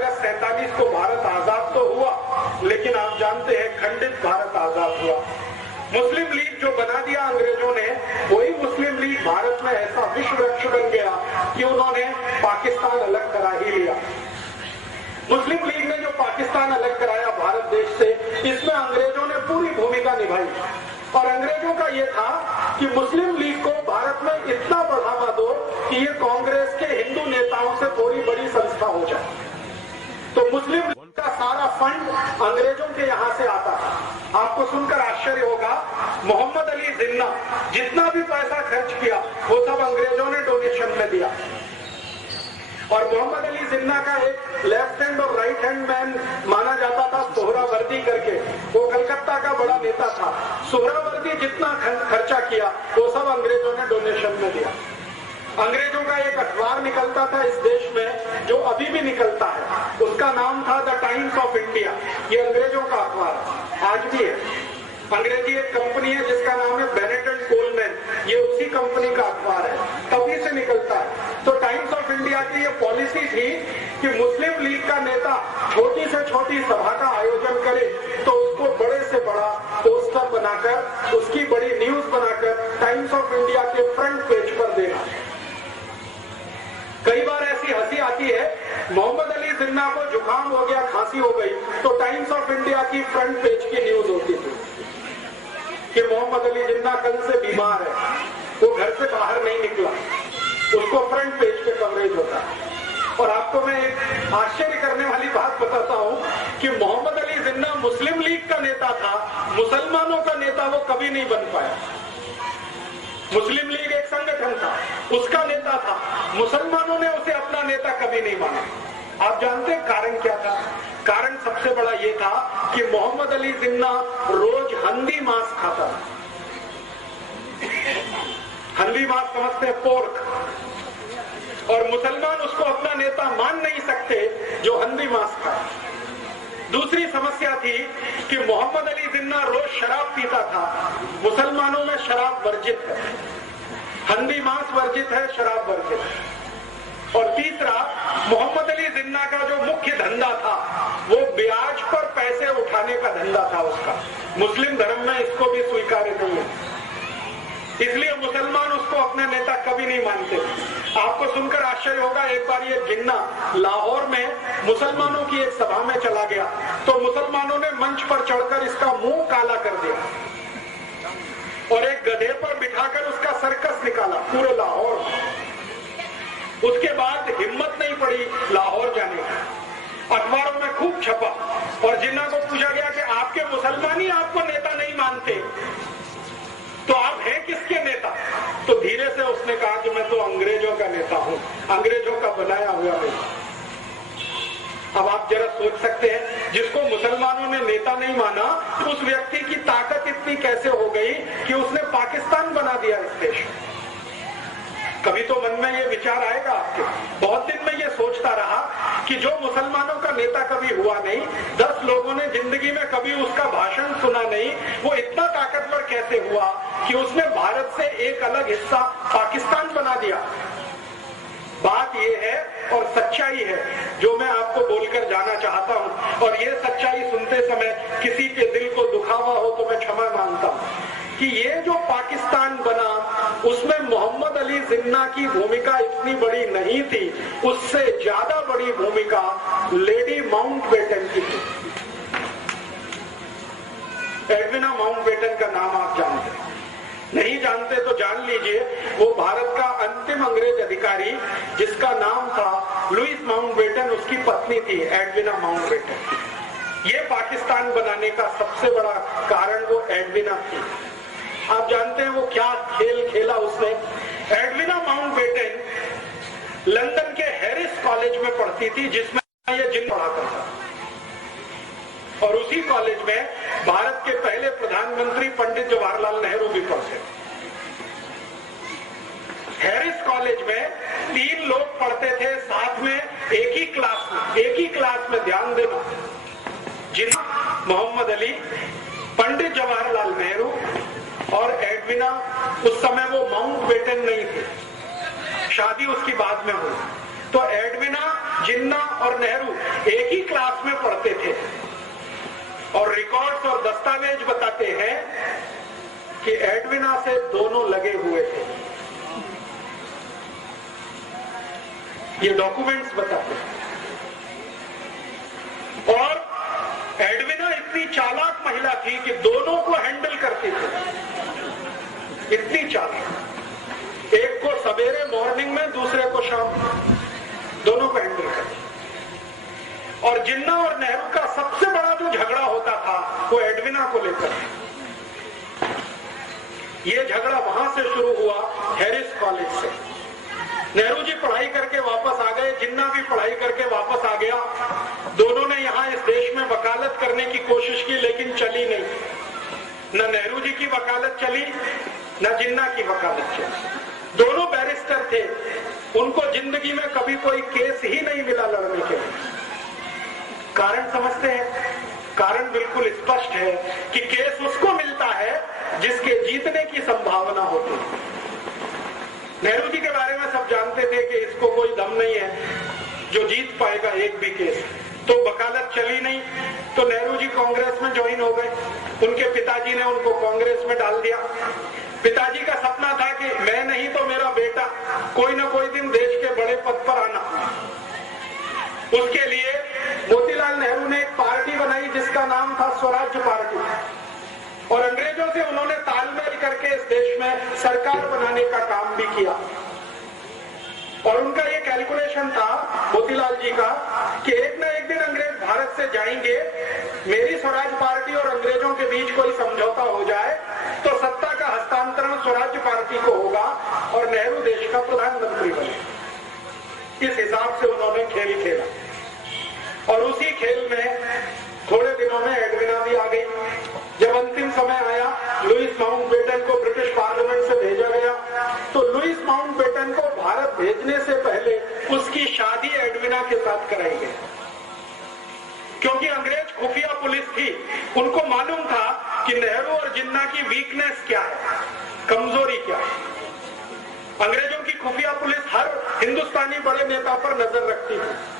अगस्त 47 को भारत आजाद तो हुआ, लेकिन आप जानते हैं खंडित भारत आजाद हुआ। मुस्लिम लीग जो बना दिया अंग्रेजों ने, वही मुस्लिम लीग भारत में ऐसा विश्व वृक्ष बन गया कि उन्होंने पाकिस्तान अलग करा ही लिया। मुस्लिम लीग ने जो पाकिस्तान अलग कराया भारत देश से, इसमें अंग्रेजों ने पूरी भूमिका निभाई। और अंग्रेजों का यह था कि मुस्लिम लीग को भारत में इतना बढ़ावा दो कि ये कांग्रेस के हिंदू नेताओं से थोड़ी बड़ी संस्था हो जाए। तो मुस्लिम लीग का सारा फंड अंग्रेजों के यहां से आता है। आपको सुनकर आश्चर्य होगा, मोहम्मद अली जिन्ना जितना भी पैसा खर्च किया वो सब अंग्रेजों ने डोनेशन में दिया। और मोहम्मद अली जिन्ना का एक लेफ्ट हैंड और राइट हैंड मैन माना जाता था, सोहरावर्दी करके, वो कलकत्ता का बड़ा नेता था। सोहरावर्दी जितना खर्चा किया वो सब अंग्रेजों ने डोनेशन में दिया। अंग्रेजों का एक अखबार निकलता था इस देश में, जो अभी भी निकलता है, उसका नाम था द टाइम्स ऑफ इंडिया। ये अंग्रेजों का अखबार आज भी है। अंग्रेजी एक कंपनी है जिसका नाम है बेनेट एंड कोलमैन, ये उसी कंपनी का अखबार है, तभी से निकलता है। तो टाइम्स ऑफ इंडिया की ये पॉलिसी थी कि मुस्लिम लीग का नेता छोटी से छोटी सभा का आयोजन करे तो उसको बड़े से बड़ा पोस्टर बनाकर, उसकी बड़ी न्यूज बनाकर टाइम्स ऑफ इंडिया के फ्रंट पेज पर देना। कई बार ऐसी हंसी आती है, मोहम्मद अली जिन्ना को जुकाम हो गया, खांसी हो गई, तो टाइम्स ऑफ इंडिया की फ्रंट पेज की न्यूज होती थी कि मोहम्मद अली जिन्ना कल से बीमार है, वो घर से बाहर नहीं निकला, उसको फ्रंट पेज पे कवरेज होता है। और आपको मैं एक आश्चर्य करने वाली बात बताता हूं कि मोहम्मद अली जिन्ना मुस्लिम लीग का नेता था, मुसलमानों का नेता वो कभी नहीं बन पाया। मुस्लिम लीग एक संगठन था, उसका नेता था, मुसलमानों ने उसे अपना नेता कभी नहीं माना। आप जानते हैं कारण क्या था? कारण सबसे बड़ा ये था कि मोहम्मद अली जिन्ना रोज हंदी मांस खाता था। हंदी मांस समझते हैं, पोर्क, और मुसलमान उसको अपना नेता मान नहीं सकते जो हंदी मांस खाए। दूसरी समस्या थी कि मोहम्मद अली जिन्ना रोज शराब पीता था, मुसलमानों में शराब वर्जित है, हंदी मांस वर्जित है, शराब वर्जित है। और तीसरा, मोहम्मद अली जिन्ना का जो मुख्य धंधा था वो ब्याज पर पैसे उठाने का धंधा था उसका। मुस्लिम धर्म में इसको भी स्वीकार्य नहीं है, इसलिए मुसलमान उसको अपने नेता कभी नहीं मानते। आपको सुनकर आश्चर्य होगा, एक बार ये जिन्ना लाहौर में मुसलमानों की एक सभा में चला गया तो मुसलमानों ने मंच पर चढ़कर इसका मुंह काला कर दिया और एक गधे पर बिठाकर उसका सर्कस निकाला पूरे लाहौर में। उसके बाद हिम्मत नहीं पड़ी लाहौर जाने की, अखबारों में खूब छपा और जिन्ना को पूछा गया कि आपके मुसलमान ही आपको नेता नहीं मानते तो आप हैं किसके नेता? तो धीरे से उसने कहा कि मैं तो अंग्रेजों का नेता हूं, अंग्रेजों का बनाया हुआ नेता। अब आप जरा सोच सकते हैं, जिसको मुसलमानों ने नेता नहीं माना, उस व्यक्ति की ताकत इतनी कैसे हो गई कि उसने पाकिस्तान बना दिया इस देश में। कभी तो मन में ये विचार आएगा आपके। बहुत दिन में ये सोचता रहा कि जो मुसलमानों का नेता कभी हुआ नहीं, 10 लोगों ने जिंदगी में कभी उसका भाषण सुना नहीं, वो इतना ताकतवर कैसे हुआ कि उसने भारत से एक अलग हिस्सा पाकिस्तान बना दिया। बात ये है और सच्चाई है जो मैं आपको बोलकर जाना चाहता हूं, और ये सच्चाई सुनते समय किसी के दिल को दुखावा हो तो मैं क्षमा मांगता हूं कि ये जो पाकिस्तान बना उसमें मोहम्मद अली जिन्ना की भूमिका इतनी बड़ी नहीं थी, उससे ज्यादा बड़ी भूमिका लेडी माउंटबेटन की थी। एडविना माउंटबेटन का नाम आप जानते हैं, नहीं जानते तो जान लीजिए। वो भारत का अंतिम अंग्रेज अधिकारी जिसका नाम था लुईस माउंटबेटन, उसकी पत्नी थी एडविना माउंटबेटन। ये पाकिस्तान बनाने का सबसे बड़ा कारण वो एडविना थी। आप जानते हैं वो क्या खेल खेला उसने? एडविना माउंटबेटन लंदन के हैरिस कॉलेज में पढ़ती थी जिसमें ये जिन्न पढ़ा करता, और उसी कॉलेज में भारत के पहले प्रधानमंत्री पंडित जवाहरलाल नेहरू भी पढ़ते। हैरिस कॉलेज में 3 लोग पढ़ते थे साथ में एक ही क्लास में ध्यान देना, जिन्ना मोहम्मद अली, पंडित जवाहरलाल नेहरू और एडविना। उस समय वो माउंटबेटन नहीं थे, शादी उसकी बाद में हुई। तो एडविना, जिन्ना और नेहरू कि एडविना से दोनों लगे हुए थे। ये डॉक्यूमेंट्स बताते हैं। और एडविना इतनी चालाक महिला थी कि दोनों को हैंडल करती थी, इतनी चालाक। एक को सवेरे मॉर्निंग में, दूसरे को शाम में, दोनों को हैंडल करती। और जिन्ना और नेहरू का सबसे बड़ा जो झगड़ा होता था वो एडविना को लेकर। ये झगड़ा वहां से शुरू हुआ, हैरिस कॉलेज से। नेहरू जी पढ़ाई करके वापस आ गए, जिन्ना भी पढ़ाई करके वापस आ गया। दोनों ने यहां इस देश में वकालत करने की कोशिश की, लेकिन चली नहीं। न नेहरू जी की वकालत चली, न जिन्ना की वकालत चली। दोनों बैरिस्टर थे, उनको जिंदगी में कभी कोई केस ही नहीं मिला लड़ने के लिए। कारण समझते हैं? कारण बिल्कुल स्पष्ट है कि केस उसको मिलता है जिसके जीतने की संभावना होती है। नेहरू जी के बारे में सब जानते थे कि इसको कोई दम नहीं है जो जीत पाएगा एक भी केस। तो वकालत चली नहीं, तो नेहरू जी कांग्रेस में ज्वाइन हो गए। उनके पिताजी ने उनको कांग्रेस में डाल दिया। पिताजी का सपना था कि मैं नहीं तो मेरा बेटा कोई ना कोई दिन देश के बड़े पद पर आना। उसके लिए मोतीलाल नेहरू ने एक पार्टी बनाई जिसका नाम था स्वराज्य पार्टी, और अंग्रेजों से उन्होंने तालमेल करके इस देश में सरकार बनाने का काम भी किया। और उनका ये कैलकुलेशन था मोतीलाल जी का कि एक न एक दिन अंग्रेज भारत से जाएंगे, मेरी स्वराज पार्टी और अंग्रेजों के बीच कोई समझौता हो जाए तो सत्ता का हस्तांतरण स्वराज्य पार्टी को होगा और नेहरू देश का प्रधानमंत्री बने। इस हिसाब से उन्होंने खेल खेला। और उसी खेल में थोड़े दिनों में एडविना भी आ गई। जब अंतिम समय आया, लुईस माउंटबेटन को ब्रिटिश पार्लियामेंट से भेजा गया, तो लुईस माउंटबेटन को भारत भेजने से पहले उसकी शादी एडविना के साथ कराई गई। क्योंकि अंग्रेज खुफिया पुलिस थी, उनको मालूम था कि नेहरू और जिन्ना की वीकनेस क्या है, कमजोरी क्या है। अंग्रेजों की खुफिया पुलिस हर हिंदुस्तानी बड़े नेता पर नजर रखती थी।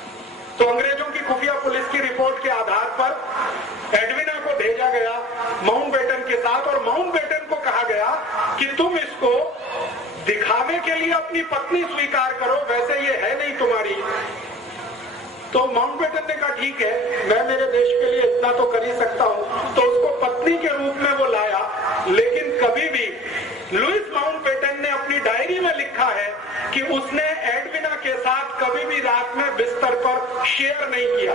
तो अंग्रेजों की खुफिया पुलिस की रिपोर्ट के आधार पर एडविना को भेजा गया माउंटबेटन के साथ, और माउंटबेटन को कहा गया कि तुम इसको दिखावे के लिए अपनी पत्नी स्वीकार करो, वैसे ये है नहीं तुम्हारी। तो माउंटबेटन ने कहा ठीक है, मैं मेरे देश के लिए इतना तो कर ही सकता हूं। तो उसको पत्नी के रूप में वो लाया। लेकिन कभी भी लुईस माउंटबेटन ने अपनी डायरी में लिखा है कि उसने एडविना के साथ कभी भी रात में बिस्तर पर शेयर नहीं किया।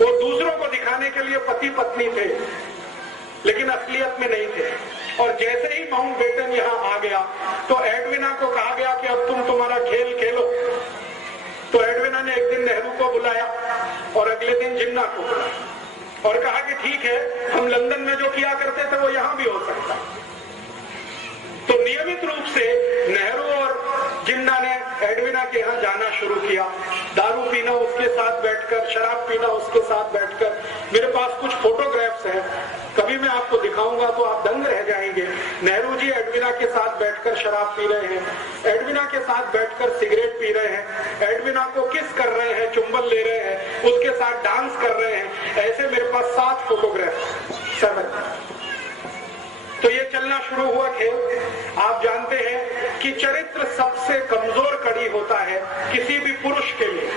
वो दूसरों को दिखाने के लिए पति पत्नी थे, लेकिन असलियत में नहीं थे। और जैसे ही माउंटबेटन यहाँ आ गया तो एडविना को कहा गया कि अब तुम तुम्हारा खेल खेलो। तो एडविना ने एक दिन नेहरू को बुलाया और अगले दिन जिन्ना को बुलाया और कहा कि ठीक है, हम लंदन में जो किया करते थे वो यहाँ भी हो सकता। तो नियमित रूप से नेहरू और जिन्ना ने एडविना के यहाँ जाना शुरू किया, दारू पीना उसके साथ बैठकर, शराब पीना उसके साथ बैठकर। मेरे पास कुछ फोटोग्राफ्स हैं, कभी मैं आपको दिखाऊंगा तो आप दंग रह जाएंगे। नेहरू जी एडविना के साथ बैठकर शराब पी रहे हैं, एडविना के साथ बैठकर सिगरेट पी रहे हैं, एडविना को किस कर रहे हैं, चुंबन ले रहे हैं, उसके साथ डांस कर रहे हैं। ऐसे मेरे पास 7 फोटोग्राफ्स, 7। तो ये चलना शुरू हुआ खेल। आप जानते हैं कि चरित्र सबसे कमजोर कड़ी होता है किसी भी पुरुष के लिए।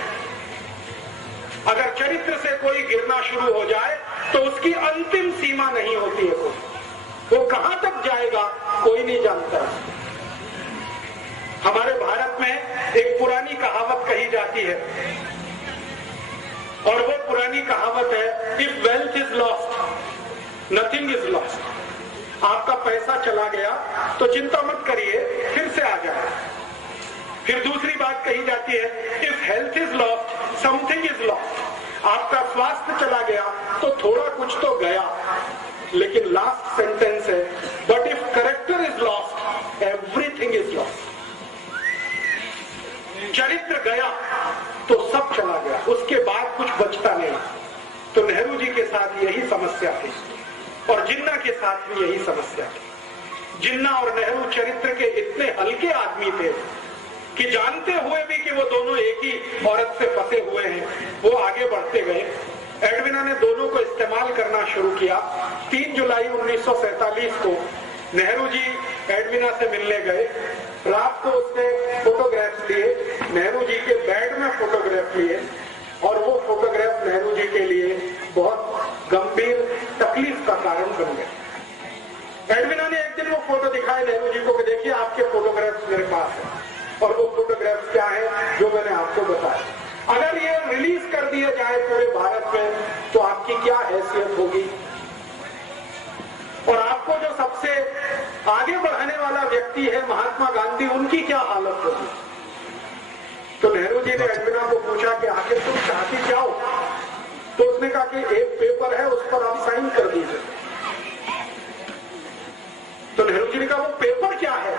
अगर चरित्र से कोई गिरना शुरू हो जाए तो उसकी अंतिम सीमा नहीं होती है कोई, वो कहां तक जाएगा कोई नहीं जानता। हमारे भारत में एक पुरानी कहावत कही जाती है, और वो पुरानी कहावत है, if wealth is lost nothing is lost. आपका पैसा चला गया तो चिंता मत करिए, फिर से आ जाए। फिर दूसरी बात कही जाती है, if health is lost something is lost. आपका स्वास्थ्य चला गया तो थोड़ा कुछ तो गया। लेकिन लास्ट सेंटेंस है, but if character is lost everything is lost. चरित्र गया तो सब चला गया, उसके बाद कुछ बचता नहीं। तो नेहरू जी के साथ यही समस्या थी और जिन्ना के साथ भी यही समस्या थी। जिन्ना और नेहरू चरित्र के इतने हल्के आदमी थे कि जानते हुए भी कि वो दोनों एक ही औरत से फंसे हुए हैं, वो आगे बढ़ते गए। एडविना ने दोनों को इस्तेमाल करना शुरू किया। 3 जुलाई 1947 को नेहरू जी एडविना से मिलने गए, रात को उसने फोटोग्राफ्स लिए, नेहरू जी के बेड में फोटोग्राफ लिए और वो फोटोग्राफ नेहरू जी के लिए बहुत गंभीर तकलीफ का कारण बन गए। एडविना ने एक दिन वो फोटो दिखाए नेहरू जी को कि देखिए आपके फोटोग्राफ्स मेरे पास है, और वो फोटोग्राफ्स क्या है जो मैंने आपको बताया। अगर ये रिलीज कर दिया जाए पूरे भारत में तो आपकी क्या हैसियत होगी, और आपको जो सबसे आगे बढ़ाने वाला व्यक्ति है महात्मा गांधी, उनकी क्या हालत होगी। तो नेहरू जी ने एडविना को पूछा कि आखिर तुम चाहती क्या हो, तो उसने कहा कि एक पेपर है उस पर आप साइन कर दीजिए। तो नेहरू जी ने कहा वो पेपर क्या है,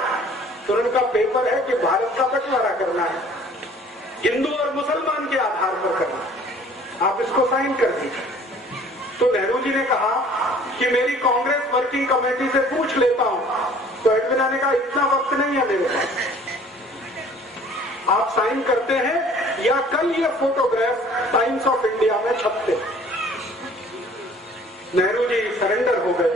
तो उन्होंने कहा पेपर है कि भारत का बंटवारा करना है, हिंदू और मुसलमान के आधार पर करना, आप इसको साइन कर दीजिए। तो नेहरू जी ने कहा कि मेरी कांग्रेस वर्किंग कमेटी से पूछ लेता हूं। तो एडविना ने कहा इतना वक्त नहीं है मेरे पास, आप साइन करते हैं या कल ये फोटोग्राफ टाइम्स ऑफ इंडिया में छपते हैं। नेहरू जी सरेंडर हो गए।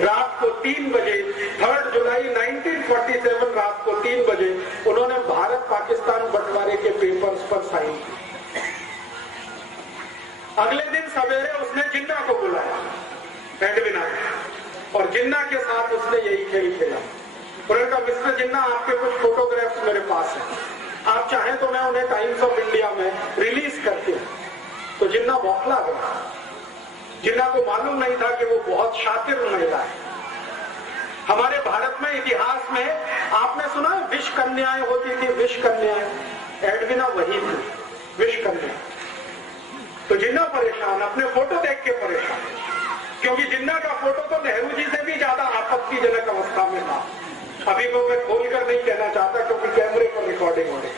रात को 3 बजे 3 जुलाई 1947 रात को 3 बजे उन्होंने भारत पाकिस्तान बंटवारे के पेपर्स पर साइन की। अगले दिन सवेरे उसने जिन्ना को बुलाया, एडविना, और जिन्ना के साथ उसने यही खेल खेला। उन्होंने कहा मिस्टर जिन्ना आपके कुछ फोटोग्राफ्स मेरे पास हैं, आप चाहें तो मैं उन्हें टाइम्स ऑफ इंडिया में रिलीज करती हूं। तो जिन्ना बौखला गया। जिन्ना को मालूम नहीं था कि वो बहुत शातिर महिला है। हमारे भारत में इतिहास में आपने सुना विष कन्याएं होती थी, विष कन्याएं, एडविना वही थी, विष कन्या। तो जिन्ना परेशान, अपने फोटो देख के परेशान, क्योंकि जिन्ना का फोटो तो नेहरू जी से भी ज्यादा आपत्तिजनक अवस्था में था। अभी को मैं खोलकर नहीं कहना चाहता क्योंकि कैमरे पर रिकॉर्डिंग हो रही।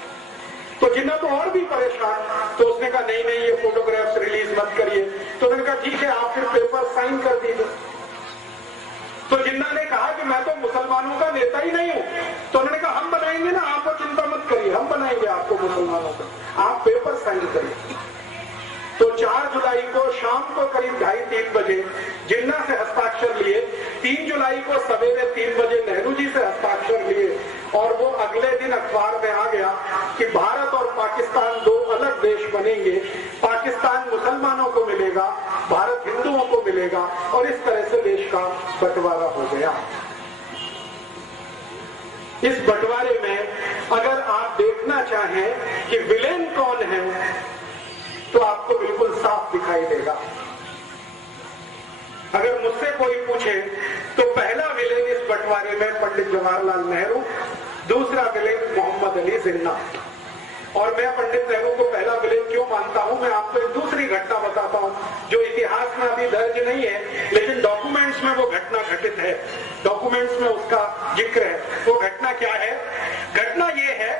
तो जिन्ना तो और भी परेशान, तो उसने कहा नहीं नहीं ये फोटोग्राफ्स रिलीज मत करिए। तो उन्होंने कहा ठीक है आप फिर पेपर साइन कर दीजिए। तो जिन्ना ने कहा कि मैं तो मुसलमानों का नेता ही नहीं हूं। तो उन्होंने कहा हम बनाएंगे ना, आपको चिंता मत करिए, हम बनाएंगे आपको मुसलमानों का, आप पेपर साइन करिए। तो 4 जुलाई को शाम को करीब 2:30-3 बजे जिन्ना से हस्ताक्षर लिए, 3 जुलाई को सवेरे 3 बजे नेहरू जी से हस्ताक्षर लिए, और वो अगले दिन अखबार में आ गया कि भारत और पाकिस्तान 2 अलग देश बनेंगे, पाकिस्तान मुसलमानों को मिलेगा, भारत हिंदुओं को मिलेगा, और इस तरह से देश का बंटवारा हो गया। इस बंटवारे में अगर आप देखना चाहें कि विलेन कौन है तो आपको बिल्कुल साफ दिखाई देगा। अगर मुझसे कोई पूछे तो पहला विलेन इस बंटवारे में पंडित जवाहरलाल नेहरू, दूसरा विलेन मोहम्मद अली जिन्ना। और मैं पंडित नेहरू को पहला विलेन क्यों मानता हूं, मैं आपको एक दूसरी घटना बताता हूं जो इतिहास में अभी दर्ज नहीं है, लेकिन डॉक्यूमेंट्स में वो घटना घटित है, डॉक्यूमेंट्स में उसका जिक्र है। वो घटना क्या है? घटना ये है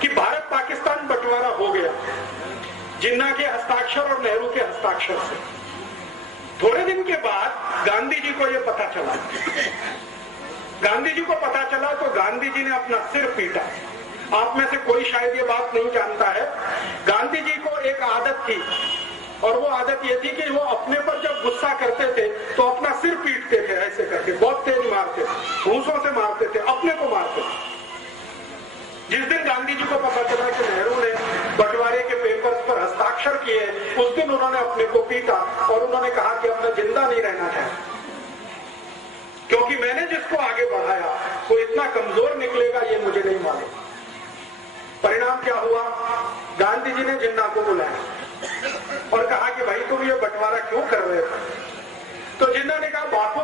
कि भारत पाकिस्तान बंटवारा हो गया जिन्ना के हस्ताक्षर और नेहरू के हस्ताक्षर से। थोड़े दिन के बाद गांधी जी को यह पता चला। गांधी जी को पता चला तो गांधी जी ने अपना सिर पीटा। आप में से कोई शायद ये बात नहीं जानता है, गांधी जी को एक आदत थी, और वो आदत ये थी कि वो अपने पर जब गुस्सा करते थे तो अपना सिर पीटते थे, ऐसे करके बहुत तेज मारते थे, घूंसों से मारते थे, अपने को मारते थे। जिस दिन गांधी जी को पता चला कि नेहरू ने बंटवारे के पेपर्स पर हस्ताक्षर किए, उस दिन उन्होंने अपने को पीटा और उन्होंने कहा कि अब मैं जिंदा नहीं रहना चाहता, क्योंकि मैंने जिसको आगे बढ़ाया वो इतना कमजोर निकलेगा ये मुझे नहीं मालूम। परिणाम क्या हुआ? गांधी जी ने जिन्ना को बुलाया और कहा कि भाई तुम ये बंटवारा क्यों कर रहे हो? तो जिन्ना ने कहा बापू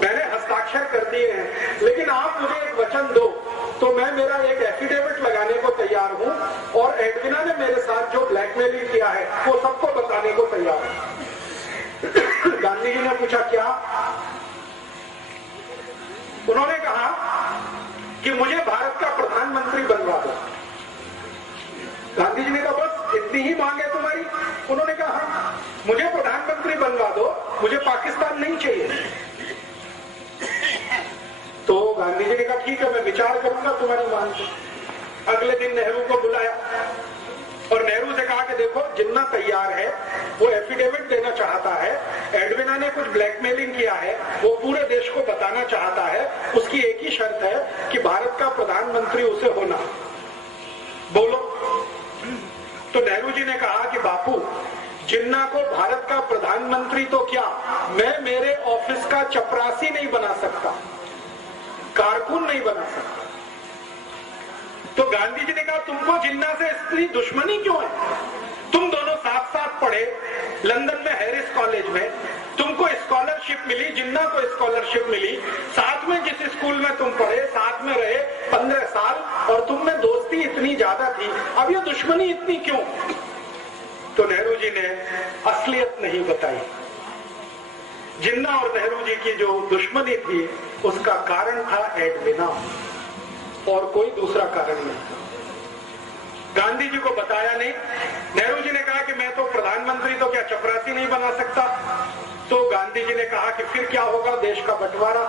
मैंने हस्ताक्षर कर दिए हैं, लेकिन आप मुझे एक वचन दो तो मैं मेरा एक एफिडेविट लगाने को तैयार हूं, और एडविना ने मेरे साथ जो ब्लैकमेलिंग किया है वो सबको बताने को तैयार हूं। गांधी जी ने पूछा क्या? उन्होंने कहा कि मुझे भारत का प्रधानमंत्री बनवा दो। गांधी जी ने कहा बस इतनी ही मांग है तुम्हारी? उन्होंने कहा हाँ, मुझे प्रधानमंत्री बनवा दो, मुझे पाकिस्तान नहीं चाहिए। तो गांधी जी ने कहा ठीक है मैं विचार करूंगा तुम्हारी मांग पर। अगले दिन नेहरू को बुलाया और नेहरू से कहा कि देखो जिन्ना तैयार है, वो एफिडेविट देना चाहता है, एडविना जिन्ना ने कुछ ब्लैकमेलिंग किया है वो पूरे देश को बताना चाहता है, उसकी एक ही शर्त है कि भारत का प्रधानमंत्री उसे होना। बोलो। तो नेहरू जी ने कहा कि बापू, जिन्ना को भारत का प्रधानमंत्री तो क्या, मैं मेरे ऑफिस का चपरासी नहीं बना सकता, कारकुन नहीं बना सकता। तो गांधी जी ने कहा तुमको जिन्ना से इतनी दुश्मनी क्यों है? तुम दोनों साथ साथ पढ़े लंदन में हैरिस कॉलेज में, तुमको स्कॉलरशिप मिली, जिन्ना को स्कॉलरशिप मिली, साथ में जिस स्कूल में तुम पढ़े, साथ में रहे 15 साल, और तुम में दोस्ती इतनी ज्यादा थी, अब ये दुश्मनी इतनी क्यों? तो नेहरू जी ने असलियत नहीं बताई। जिन्ना और नेहरू जी की जो दुश्मनी थी उसका कारण था एडमिना, और कोई दूसरा कारण नहीं था। गांधी जी को बताया नहीं। नेहरू जी ने कहा कि मैं तो प्रधानमंत्री तो क्या चपरासी नहीं बना सकता। तो गांधी जी ने कहा कि फिर क्या होगा, देश का बंटवारा।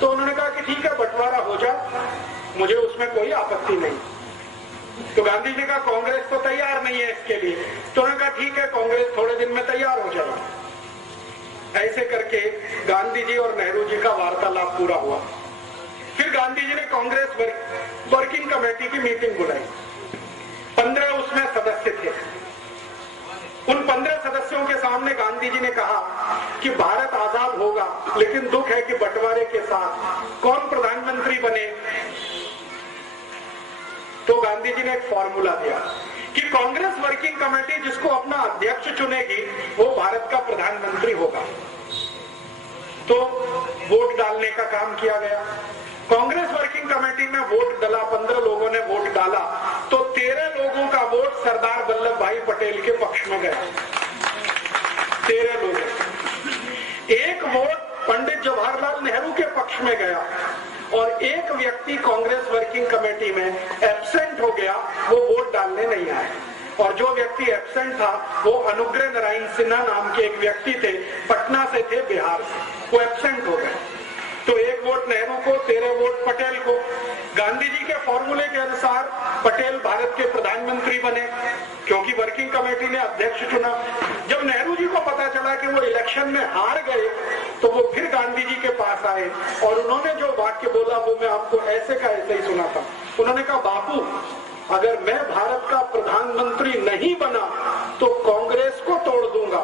तो उन्होंने कहा कि ठीक है, बंटवारा हो जाए, मुझे उसमें कोई आपत्ति नहीं। तो गांधी जी ने कहा कांग्रेस तो तैयार नहीं है इसके लिए। तो उन्होंने कहा ठीक है, कांग्रेस थोड़े दिन में तैयार हो जाएगी। ऐसे करके गांधी जी और नेहरू जी का वार्तालाप पूरा हुआ। फिर गांधी जी ने कांग्रेस वर्किंग कमेटी की मीटिंग बुलाई। 15 उसमें सदस्य थे। उन 15 सदस्यों के सामने गांधी जी ने कहा कि भारत आजाद होगा, लेकिन दुख है कि बंटवारे के साथ कौन प्रधानमंत्री बने। तो गांधी जी ने एक फॉर्मूला दिया कि कांग्रेस वर्किंग कमेटी जिसको अपना अध्यक्ष चुनेगी वो भारत का प्रधानमंत्री होगा। तो वोट डालने का काम किया गया। कांग्रेस वर्किंग कमेटी में वोट डाला, 15 लोगों ने वोट डाला, तो 13 लोगों का वोट सरदार वल्लभ भाई पटेल के पक्ष में गया। 13 लोग। एक वोट पंडित जवाहरलाल नेहरू के पक्ष में गया, और एक व्यक्ति कांग्रेस वर्किंग कमेटी में एब्सेंट हो गया, वो वोट डालने नहीं आया। और जो व्यक्ति एब्सेंट था वो अनुग्रह नारायण सिन्हा नाम के एक व्यक्ति थे, पटना से थे, बिहार से, वो एब्सेंट हो गए। तो एक वोट नेहरू को, 13 वोट पटेल को। गांधी जी के फॉर्मूले के अनुसार पटेल भारत के प्रधानमंत्री बने, क्योंकि वर्किंग कमेटी ने अध्यक्ष चुना। जब नेहरू जी को पता चला कि वो इलेक्शन में हार गए, तो वो फिर गांधी जी के पास आए, और उन्होंने जो वाक्य बोला वो मैं आपको ऐसे का ऐसे ही सुनाता। उन्होंने कहा बापू, अगर मैं भारत का प्रधानमंत्री नहीं बना तो कांग्रेस को तोड़ दूंगा,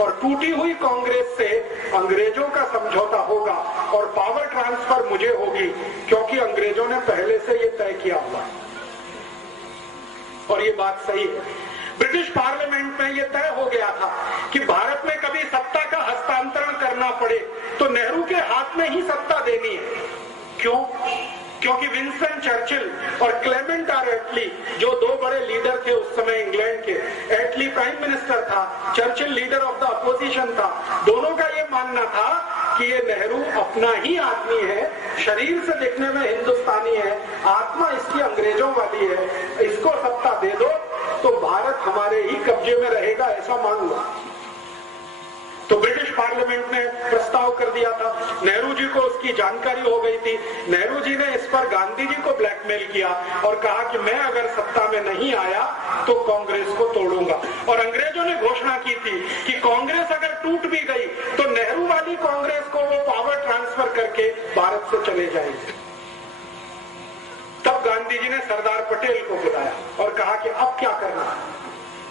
और टूटी हुई कांग्रेस से अंग्रेजों का समझौता होगा, और पावर ट्रांसफर मुझे होगी, क्योंकि अंग्रेजों ने पहले से ये तय किया हुआ। और ये बात सही है। ब्रिटिश पार्लियामेंट में ये तय हो गया था कि भारत में कभी सत्ता का हस्तांतरण करना पड़े तो नेहरू के हाथ में ही सत्ता देनी है। क्यों? क्योंकि विंस्टन चर्चिल और क्लेमेंट आर एटली, जो 2 बड़े लीडर थे उस समय इंग्लैंड के, एटली प्राइम मिनिस्टर था, Churchill leader of the opposition था, दोनों का ये मानना था कि ये नेहरू अपना ही आदमी है, शरीर से देखने में हिंदुस्तानी है, आत्मा इसकी अंग्रेजों वाली है, इसको सत्ता दे दो तो भारत हमारे ही कब्जे में रहेगा, ऐसा मान लो। तो ब्रिटिश पार्लियामेंट ने प्रस्ताव कर दिया था। नेहरू जी को उसकी जानकारी हो गई थी। नेहरू जी ने इस पर गांधी जी को ब्लैकमेल किया और कहा कि मैं अगर सत्ता में नहीं आया तो कांग्रेस को तोड़ूंगा। और अंग्रेजों ने घोषणा की थी कि कांग्रेस अगर टूट भी गई तो नेहरू वाली कांग्रेस को वो पावर ट्रांसफर करके भारत से चले जाएंगे। तब गांधी जी ने सरदार पटेल को बुलाया और कहा कि अब क्या करना है।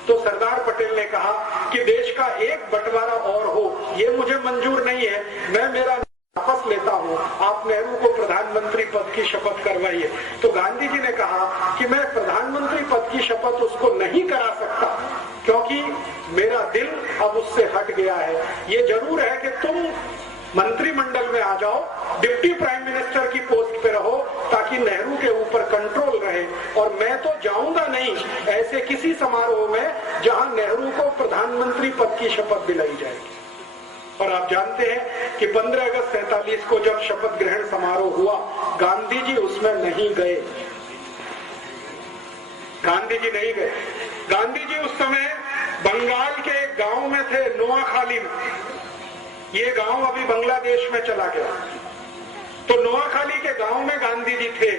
तो सरदार पटेल ने कहा कि देश का एक बंटवारा और हो, ये मुझे मंजूर नहीं है, मैं मेरा वापस लेता हूं, आप नेहरू को प्रधानमंत्री पद की शपथ करवाइए। तो गांधी जी ने कहा कि मैं प्रधानमंत्री पद की शपथ उसको नहीं करा सकता, क्योंकि मेरा दिल अब उससे हट गया है। ये जरूर है कि तुम मंत्रिमंडल में आ जाओ, डिप्टी प्राइम मिनिस्टर की पोस्ट पे रहो, ताकि नेहरू के ऊपर कंट्रोल रहे, और मैं तो जाऊंगा नहीं ऐसे किसी समारोह में जहां नेहरू को प्रधानमंत्री पद की शपथ दिलाई जाएगी। और आप जानते हैं कि 15 अगस्त 47 को जब शपथ ग्रहण समारोह हुआ, गांधी जी उसमें नहीं गए। गांधी जी नहीं गए। गांधी जी उस समय बंगाल के एक गांव में थे, नोआखाली में। ये गांव अभी बांग्लादेश में चला गया। तो नोआखाली के गांव में गांधी जी थे।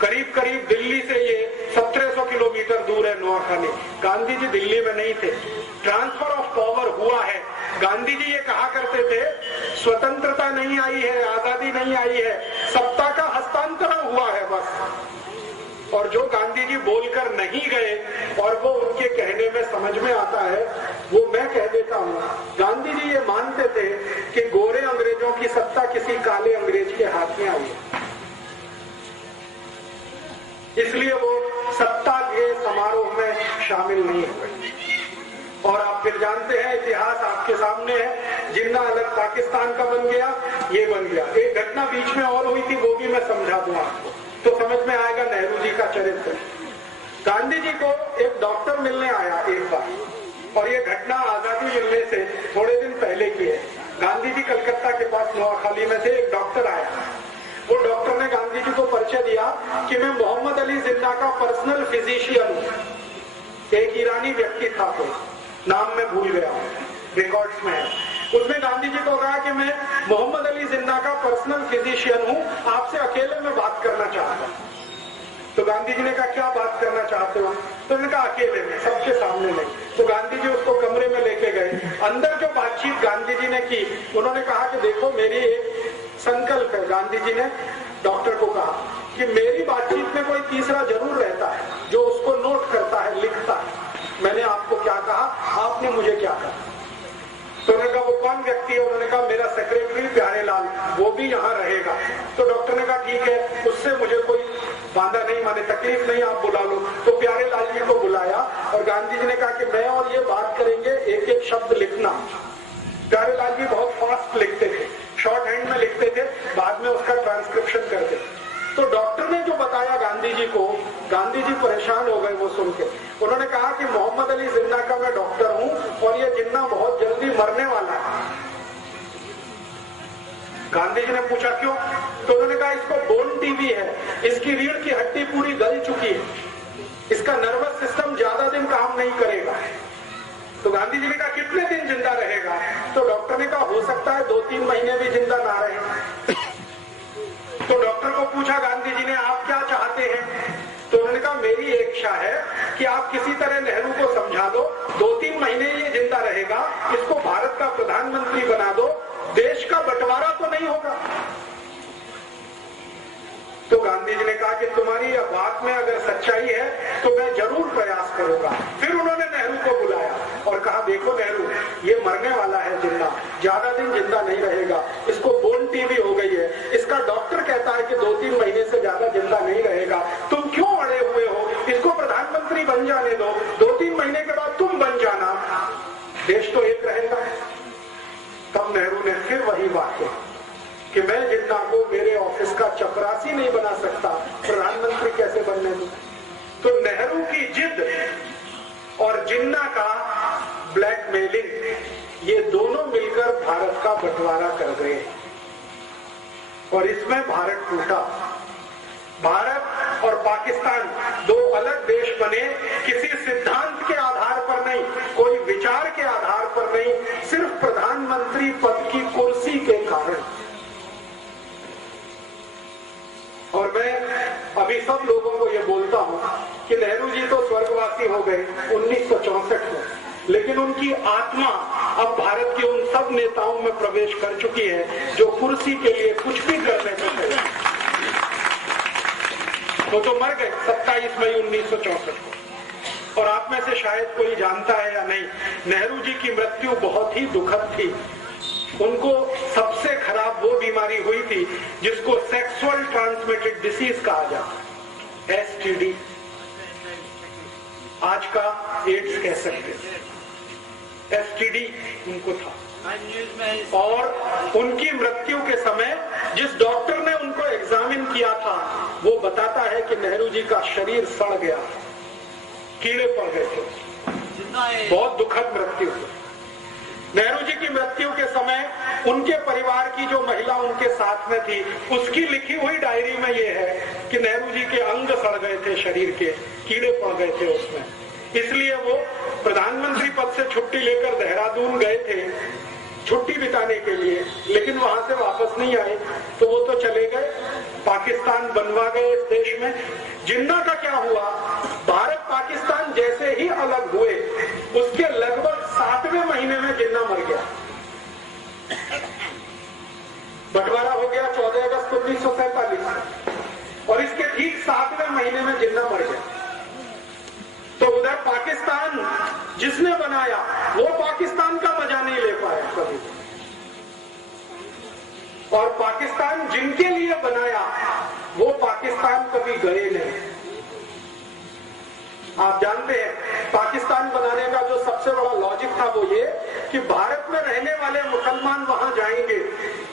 करीब करीब दिल्ली से ये 1700 किलोमीटर दूर है नोआखाली। गांधी जी दिल्ली में नहीं थे। ट्रांसफर ऑफ पावर हुआ है गांधी जी ये कहा करते थे, स्वतंत्रता नहीं आई है, आजादी नहीं आई है, सत्ता का हस्तांतरण हुआ है बस। और जो गांधी जी बोलकर नहीं गए और वो उनके कहने में समझ में आता है, वो मैं कह देता हूं। गांधी जी ये मानते थे कि गोरे अंग्रेजों की सत्ता किसी काले अंग्रेज के हाथ में आई है, इसलिए वो सत्ता के समारोह में शामिल नहीं हुए। और आप फिर जानते हैं, इतिहास आपके सामने है, जिन्ना अलग पाकिस्तान का बन गया, ये बन गया। एक घटना बीच में और हुई थी, वो भी मैं समझा दूं आपको, तो समझ में आएगा नेहरू जी का चरित्र। गांधी जी को एक डॉक्टर मिलने आया एक बार, और ये घटना आजादी मिलने से थोड़े दिन पहले की है। गांधी जी कलकत्ता के पास नोआखाली में थे, एक डॉक्टर आया। वो डॉक्टर ने गांधी जी को परिचय दिया कि मैं मोहम्मद अली जिन्ना का पर्सनल फिजिशियन हूं। एक ईरानी व्यक्ति था, तो नाम मैं भूल गया हूं, रिकॉर्ड्स में है। उसने गांधी जी को कहा कि मैं मोहम्मद अली जिन्ना का पर्सनल फिजिशियन हूं, आपसे अकेले में बात करना चाहता हूं। तो गांधी जी ने कहा, क्या बात करना चाहते हो? तो उन्होंने कहा, अकेले में, सबके सामने नहीं। तो गांधी जी उसको कमरे में लेके गए। अंदर जो बातचीत गांधी जी ने की, उन्होंने कहा कि देखो, मेरी एक संकल्प है। गांधी जी ने डॉक्टर को कहा कि मेरी बातचीत में कोई तीसरा जरूर रहता है, जो उसको नोट करता है, लिखता है। मैंने आपको क्या कहा, आपने मुझे क्या कहा? तो उन्होंने कहा, वो कौन व्यक्ति है? उन्होंने कहा, मेरा सेक्रेटरी प्यारेलाल, वो भी यहाँ रहेगा। तो डॉक्टर ने कहा, ठीक है, उससे मुझे कोई बांधा नहीं, माने तकलीफ नहीं, आप बुला लो। तो प्यारेलाल जी को बुलाया और गांधी जी ने कहा कि मैं और ये बात करेंगे, एक एक शब्द लिखना। प्यारेलाल जी बहुत फास्ट लिखते थे, शॉर्ट हैंड में लिखते थे, बाद में उसका ट्रांसक्रिप्शन करते। तो डॉक्टर ने जो बताया गांधी जी को, गांधी जी परेशान हो गए वो सुन के। उन्होंने कहा कि मोहम्मद अली जिन्ना का मैं डॉक्टर हूं और ये जिन्ना बहुत जल्दी मरने वाला है। गांधी जी ने पूछा, क्यों? तो उन्होंने कहा, इसको बोन टीबी है, इसकी रीढ़ की हड्डी पूरी गल चुकी है, इसका नर्वस सिस्टम ज्यादा दिन काम नहीं करेगा। तो गांधी जी ने कहा, कितने दिन जिंदा रहेगा? तो डॉक्टर ने कहा, हो सकता है 2-3 महीने भी जिंदा ना रहे। तो डॉक्टर को पूछा गांधी जी ने, आप क्या चाहते हैं? तो उन्होंने कहा, मेरी एक इच्छा है कि आप किसी तरह नेहरू को समझा दो, 2-3 महीने ये जिंदा रहेगा, इसको भारत का प्रधानमंत्री बना दो, देश का बंटवारा तो नहीं होगा। तो गांधी जी ने कहा कि तुम्हारी यह बात में अगर सच्चाई है तो मैं जरूर प्रयास करूंगा। फिर उन्होंने नेहरू को बुलाया और कहा, देखो नेहरू, ये मरने वाला है जिन्ना, ज्यादा दिन जिंदा नहीं रहेगा, इसको बोन टीबी हो गई है, इसका डॉक्टर कहता है कि 2-3 महीने से ज्यादा जिंदा नहीं रहेगा, तुम क्यों अड़े हुए हो? इसको प्रधानमंत्री बन जाने दो, 2-3 महीने के बाद तुम बन जाना, देश तो एक रहेगा। तब नेहरू ने फिर वही बात कही कि मैं जिन्ना को मेरे ऑफिस का चपरासी नहीं बना सकता, प्रधानमंत्री कैसे बनने दूं? तो नेहरू की जिद और जिन्ना का ब्लैकमेलिंग, ये दोनों मिलकर भारत का बंटवारा कर गए और इसमें भारत टूटा। भारत और पाकिस्तान दो अलग देश बने, किसी सिद्धांत के आधार पर नहीं, कोई विचार के आधार पर नहीं, सिर्फ प्रधानमंत्री पद की कुर्सी के कारण। और मैं अभी सब लोगों को ये बोलता हूं कि नेहरू जी तो स्वर्गवासी हो गए 1964 में, लेकिन उनकी आत्मा अब भारत के उन सब नेताओं में प्रवेश कर चुकी है जो कुर्सी के लिए कुछ भी करने को तैयार। वो तो मर गए 27 मई 1964 को। और आप में से शायद कोई जानता है या नहीं, नेहरू जी की मृत्यु बहुत ही दुखद थी। उनको सबसे खराब वो बीमारी हुई थी जिसको सेक्सुअल ट्रांसमिटेड डिसीज कहा जाता है, एसटीडी, आज का एड्स कह सकते हैं। एसटीडी उनको था और उनकी मृत्यु के समय जिस डॉक्टर ने उनको एग्जामिन किया था वो बताता है कि नेहरू जी का शरीर सड़ गया, कीड़े पड़ गए थे। बहुत दुखद मृत्यु हुई। नेहरू जी की मृत्यु के समय उनके परिवार की जो महिला उनके साथ में थी, उसकी लिखी हुई डायरी में ये है कि नेहरू जी के अंग सड़ गए थे, शरीर के कीड़े पड़ गए थे उसमें, इसलिए वो प्रधानमंत्री पद से छुट्टी लेकर देहरादून गए थे छुट्टी बिताने के लिए, लेकिन वहां से वापस नहीं आए। तो वो तो चले गए, पाकिस्तान बनवा गए इस देश में। जिन्ना का क्या हुआ, भारत पाकिस्तान जैसे ही अलग हुए उसके लगभग 7वें महीने में जिन्ना मर गया। गया 14 अगस्त 1947 और इसके ठीक 7वें महीने में जिन्ना मर गया। तो उधर पाकिस्तान जिसने बनाया वो पाकिस्तान का मजा नहीं ले पाया कभी, और पाकिस्तान जिनके लिए बनाया वो पाकिस्तान कभी गए नहीं। आप जानते हैं पाकिस्तान बनाने का जो सबसे बड़ा लॉजिक था वो ये कि भारत में रहने वाले मुसलमान वहां जाएंगे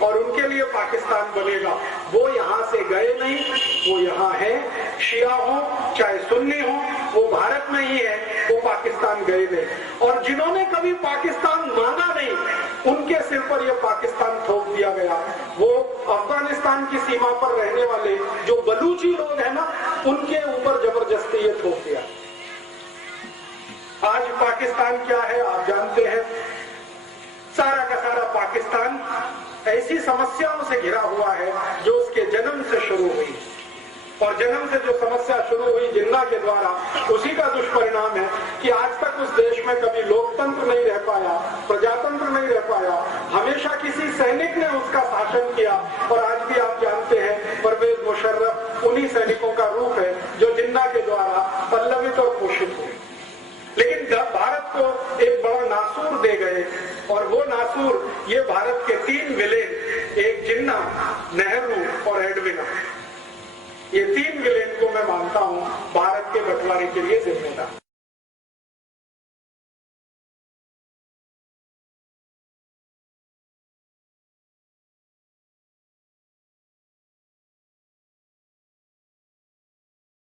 और उनके लिए पाकिस्तान बनेगा। वो यहां से गए नहीं, वो यहां है, शिया हो चाहे सुन्नी हो, वो भारत में ही है, वो पाकिस्तान गए नहीं। और जिन्होंने कभी पाकिस्तान मांगा नहीं उनके सिर पर यह पाकिस्तान थोप दिया गया। वो अफगानिस्तान की सीमा पर रहने वाले जो बलूची लोग हैं ना, उनके ऊपर जबरदस्ती ये थोप दिया। आज पाकिस्तान क्या है आप जानते हैं, सारा का सारा पाकिस्तान ऐसी समस्याओं से घिरा हुआ है जो उसके जन्म से शुरू हुई, और जन्म से जो समस्या शुरू हुई जिन्ना के द्वारा, उसी का दुष्परिणाम है कि आज तक उस देश में कभी लोकतंत्र नहीं रह पाया, प्रजातंत्र नहीं रह पाया, हमेशा किसी सैनिक ने उसका शासन किया। और आज भी आप जानते हैं परवेज मुशर्रफ उन्हीं सैनिकों का रूप है जो जिन्ना के द्वारा पल्लवित और पोषित हुए। लेकिन भारत को एक बड़ा नासूर दे गए, और वो नासूर ये भारत के 3 विलेन, एक जिन्ना, नेहरू और एडविना, ये 3 विलेन को मैं मानता हूं भारत के बंटवारे के लिए जिम्मेदार।